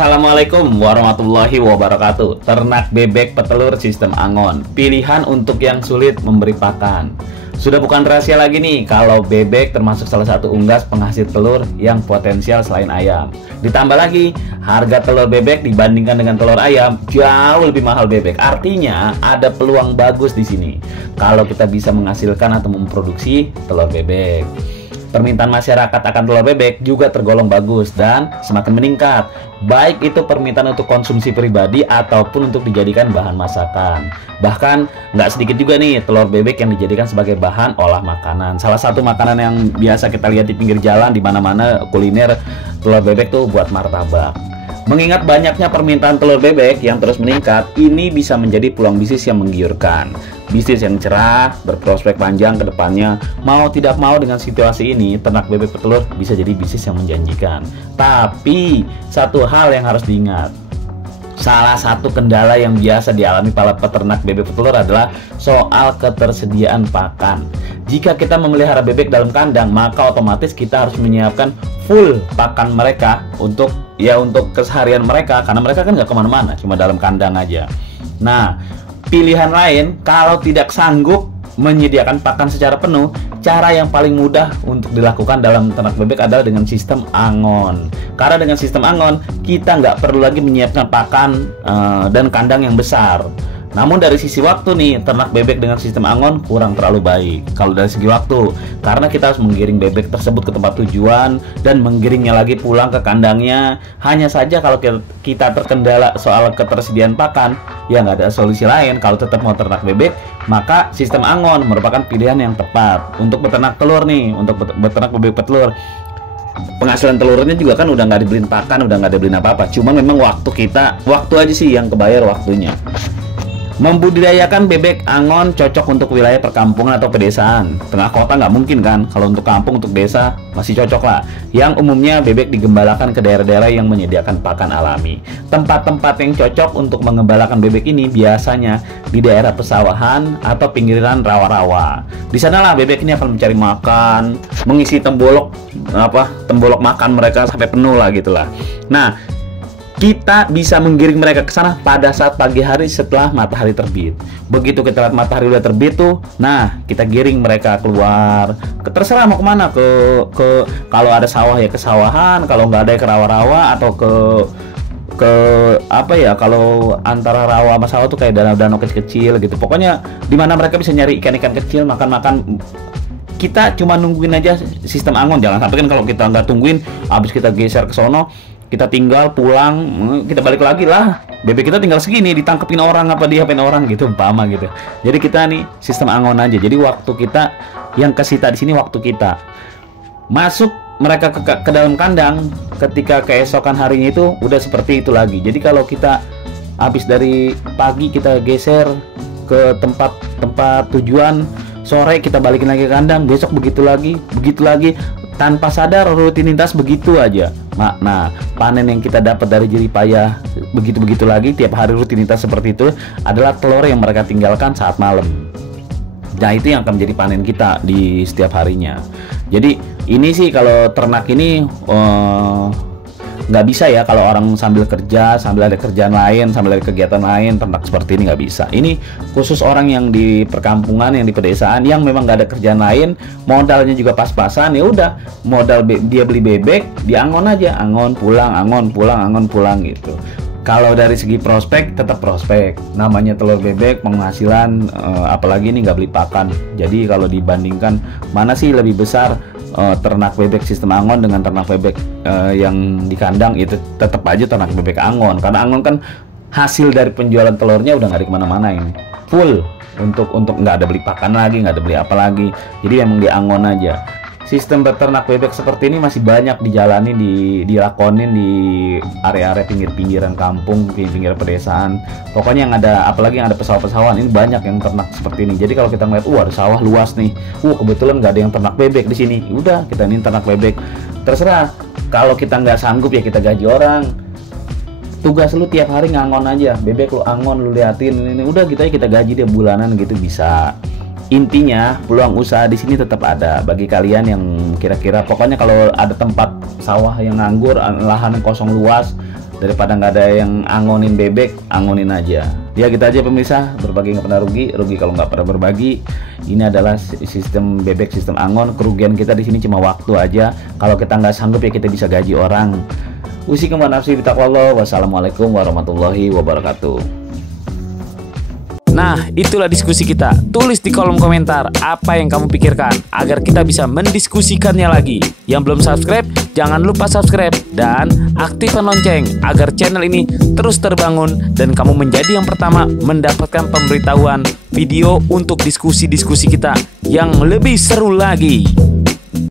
Assalamualaikum warahmatullahi wabarakatuh. Ternak bebek petelur sistem angon, pilihan untuk yang sulit memberi pakan. Sudah bukan rahasia lagi nih kalau bebek termasuk salah satu unggas penghasil telur yang potensial selain ayam. Ditambah lagi harga telur bebek dibandingkan dengan telur ayam jauh lebih mahal bebek. Artinya ada peluang bagus di sini kalau kita bisa menghasilkan atau memproduksi telur bebek. Permintaan masyarakat akan telur bebek juga tergolong bagus dan semakin meningkat, baik itu permintaan untuk konsumsi pribadi ataupun untuk dijadikan bahan masakan. Bahkan nggak sedikit juga nih telur bebek yang dijadikan sebagai bahan olah makanan. Salah satu makanan yang biasa kita lihat di pinggir jalan, di mana-mana kuliner, telur bebek tuh buat martabak. Mengingat banyaknya permintaan telur bebek yang terus meningkat, ini bisa menjadi peluang bisnis yang menggiurkan. Bisnis yang cerah, berprospek panjang ke depannya. Mau tidak mau dengan situasi ini, ternak bebek petelur bisa jadi bisnis yang menjanjikan. Tapi, satu hal yang harus diingat. Salah satu kendala yang biasa dialami para peternak bebek petelur adalah soal ketersediaan pakan. Jika kita memelihara bebek dalam kandang, maka otomatis kita harus menyiapkan full pakan mereka untuk keseharian mereka, karena mereka kan nggak kemana-mana, cuma dalam kandang aja. Nah, pilihan lain kalau tidak sanggup menyediakan pakan secara penuh, cara yang paling mudah untuk dilakukan dalam ternak bebek adalah dengan sistem angon. Karena dengan sistem angon kita nggak perlu lagi menyiapkan pakan dan kandang yang besar. Namun dari sisi waktu nih, ternak bebek dengan sistem angon kurang terlalu baik kalau dari segi waktu, karena kita harus menggiring bebek tersebut ke tempat tujuan dan menggiringnya lagi pulang ke kandangnya. Hanya saja kalau kita terkendala soal ketersediaan pakan, ya nggak ada solusi lain. Kalau tetap mau ternak bebek, maka sistem angon merupakan pilihan yang tepat untuk beternak telur nih, untuk beternak bebek petelur. Penghasilan telurnya juga kan udah nggak dibeliin pakan, udah nggak dibeliin apa-apa. Cuma memang waktu aja sih yang kebayar waktunya. Membudidayakan bebek angon cocok untuk wilayah perkampungan atau pedesaan. Tengah kota nggak mungkin kan. Kalau untuk kampung, untuk desa masih cocok lah. Yang umumnya bebek digembalakan ke daerah-daerah yang menyediakan pakan alami. Tempat-tempat yang cocok untuk mengembalakan bebek ini biasanya di daerah pesawahan atau pinggiran rawa-rawa. Di sanalah bebek ini akan mencari makan, mengisi tembolok makan mereka sampai penuh lah gitulah. Nah, kita bisa menggiring mereka ke sana pada saat pagi hari setelah matahari terbit. Begitu kita lihat matahari udah terbit tuh, nah kita giring mereka keluar. Terserah mau kemana, ke kalau ada sawah ya ke sawahan, kalau nggak ada ya ke rawa-rawa, atau kalau antara rawa sama sawah tuh kayak danau-danau kecil-kecil gitu. Pokoknya di mana mereka bisa nyari ikan-ikan kecil, makan-makan. Kita cuma nungguin aja sistem angon. Jangan sampai kan kalau kita nggak tungguin, habis kita geser ke sono, kita tinggal pulang, kita balik lagi lah. Bebek kita tinggal segini, ditangkepin orang apa diapain orang gitu, umpama gitu. Jadi kita nih sistem angon aja. Jadi waktu kita yang kesita di sini, waktu kita masuk mereka ke dalam kandang ketika keesokan harinya itu udah seperti itu lagi. Jadi kalau kita habis dari pagi kita geser ke tempat tujuan, sore kita balikin lagi ke kandang, besok begitu lagi, tanpa sadar rutinitas begitu aja. Nah, panen yang kita dapat dari jerih payah begitu lagi tiap hari rutinitas seperti itu adalah telur yang mereka tinggalkan saat malam. Nah, itu yang akan menjadi panen kita di setiap harinya. Jadi ini sih kalau ternak ini nggak bisa ya kalau orang sambil kerja, sambil ada kerjaan lain, sambil ada kegiatan lain, ternak seperti ini nggak bisa. Ini khusus orang yang di perkampungan, yang di pedesaan, yang memang nggak ada kerjaan lain, modalnya juga pas-pasan, ya udah modal dia beli bebek, dia angon aja, angon pulang gitu. Kalau dari segi prospek, tetap prospek. Namanya telur bebek, penghasilan, apalagi ini nggak beli pakan. Jadi kalau dibandingkan mana sih lebih besar, ternak bebek sistem angon dengan ternak bebek yang di kandang, itu tetap aja ternak bebek angon. Karena angon kan hasil dari penjualan telurnya udah nggak ada kemana-mana, ini full untuk nggak ada beli pakan lagi, nggak ada beli apa lagi. Jadi emang di angon aja. Sistem beternak bebek seperti ini masih banyak dijalani, dilakonin di area-area pinggir-pinggiran kampung, pinggir pedesaan. Pokoknya yang ada, apalagi yang ada pesawat-pesawahan, ini banyak yang ternak seperti ini. Jadi kalau kita ngeliat, ada sawah luas nih, kebetulan nggak ada yang ternak bebek di sini, udah kita ini ternak bebek. Terserah, kalau kita nggak sanggup ya kita gaji orang. Tugas lu tiap hari ngangon aja, bebek lu angon, lu liatin, ini udah kita gaji dia bulanan gitu bisa. Intinya peluang usaha di sini tetap ada bagi kalian yang kira-kira, pokoknya kalau ada tempat sawah yang nganggur, lahan yang kosong luas, Daripada nggak ada yang angonin bebek, angonin aja. Ya gitu aja pemirsa, berbagi nggak pernah rugi, rugi kalau nggak pernah berbagi. Ini adalah sistem bebek, sistem angon. Kerugian kita di sini cuma waktu aja. Kalau kita nggak sanggup ya kita bisa gaji orang. Usikum wa nafsi bitaqwallah. Wassalamualaikum warahmatullahi wabarakatuh. Nah, itulah diskusi kita. Tulis di kolom komentar apa yang kamu pikirkan agar kita bisa mendiskusikannya lagi. Yang belum subscribe, jangan lupa subscribe dan aktifkan lonceng agar channel ini terus terbangun dan kamu menjadi yang pertama mendapatkan pemberitahuan video untuk diskusi-diskusi kita yang lebih seru lagi.